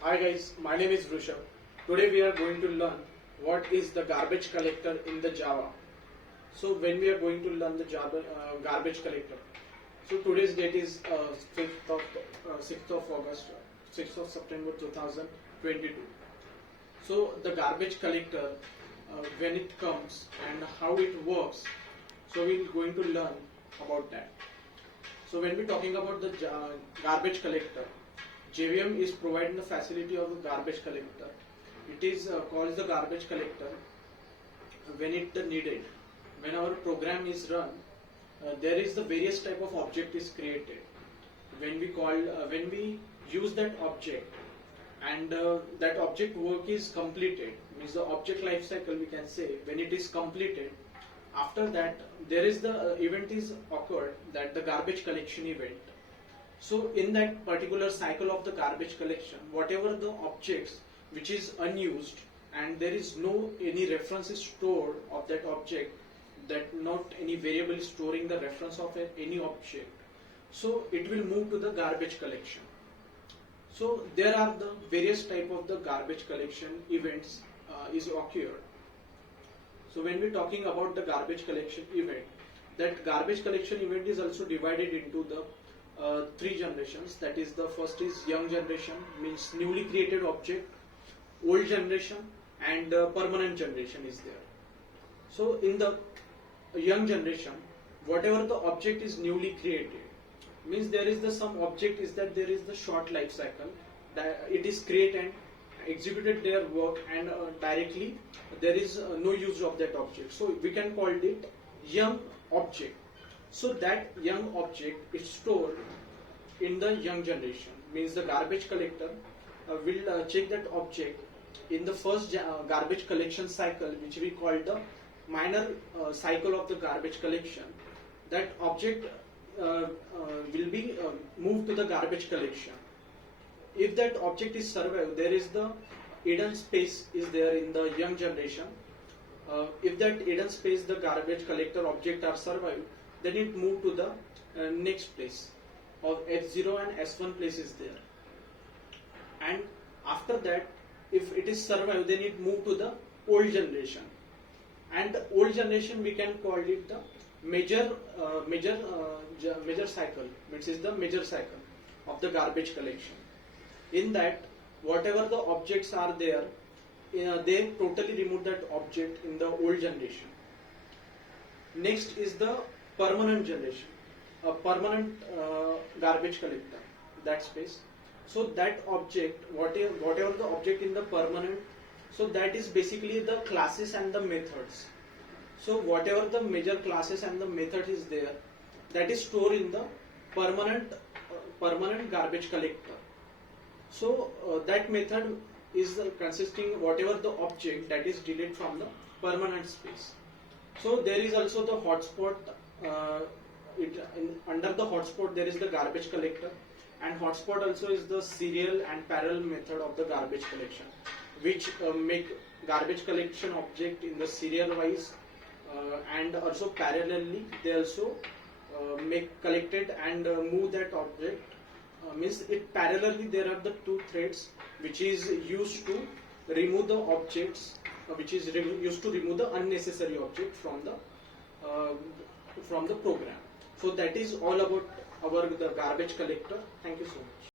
Hi guys, my name is Rushabh. Today we are going to learn what is the garbage collector in the Java. So when we are going to learn the Java garbage collector. So today's date is 6th of August, 6th of September 2022. So the garbage collector, when it comes and how it works, so we're going to learn about that. So when we're talking about the garbage collector, JVM is providing the facility of the garbage collector. It is called the garbage collector when it needed. When our program is run, there is the various type of object is created. When we use that object and that object work is completed, means the object life cycle we can say when it is completed. After that, there is the event is occurred that the garbage collection event. So in that particular cycle of the garbage collection, whatever the objects which is unused and there is no any reference is stored of that object, that not any variable is storing the reference of any object, so it will move to the garbage collection. So there are the various type of the garbage collection events is occurred. So when we're talking about the garbage collection event, that garbage collection event is also divided into the three generations. That is, the first is young generation, means newly created object, old generation, and permanent generation is there. So in the young generation, whatever the object is newly created, means there is the some object is that there is the short life cycle, that it is created and executed their work and directly there is no use of that object, so we can call it young object. So that young object is stored in the young generation, means the garbage collector will check that object in the first garbage collection cycle, which we call the minor cycle of the garbage collection. That object will be moved to the garbage collection. If that object is survived, there is the hidden space is there in the young generation. If that hidden space, the garbage collector object are survived, then it move to the next place of F0 and S1 place is there. And after that, if it is survived, then it move to the old generation. And the old generation we can call it the major cycle, which is the major cycle of the garbage collection. In that, whatever the objects are there, they totally remove that object in the old generation. Next is the permanent generation, a permanent garbage collector, that space. So that object, whatever the object in the permanent, so that is basically the classes and the methods. So whatever the major classes and the method is there, that is stored in the permanent garbage collector. So that method is consisting whatever the object that is deleted from the permanent space. So there is also the hotspot. Under the hotspot there is the garbage collector, and hotspot also is the serial and parallel method of the garbage collection, which make garbage collection object in the serial wise, and also parallelly they also make collected and move that object. Means it parallelly there are the two threads which is used to remove the objects, which is used to remove the unnecessary object from the program. So that is all about the garbage collector. Thank you so much.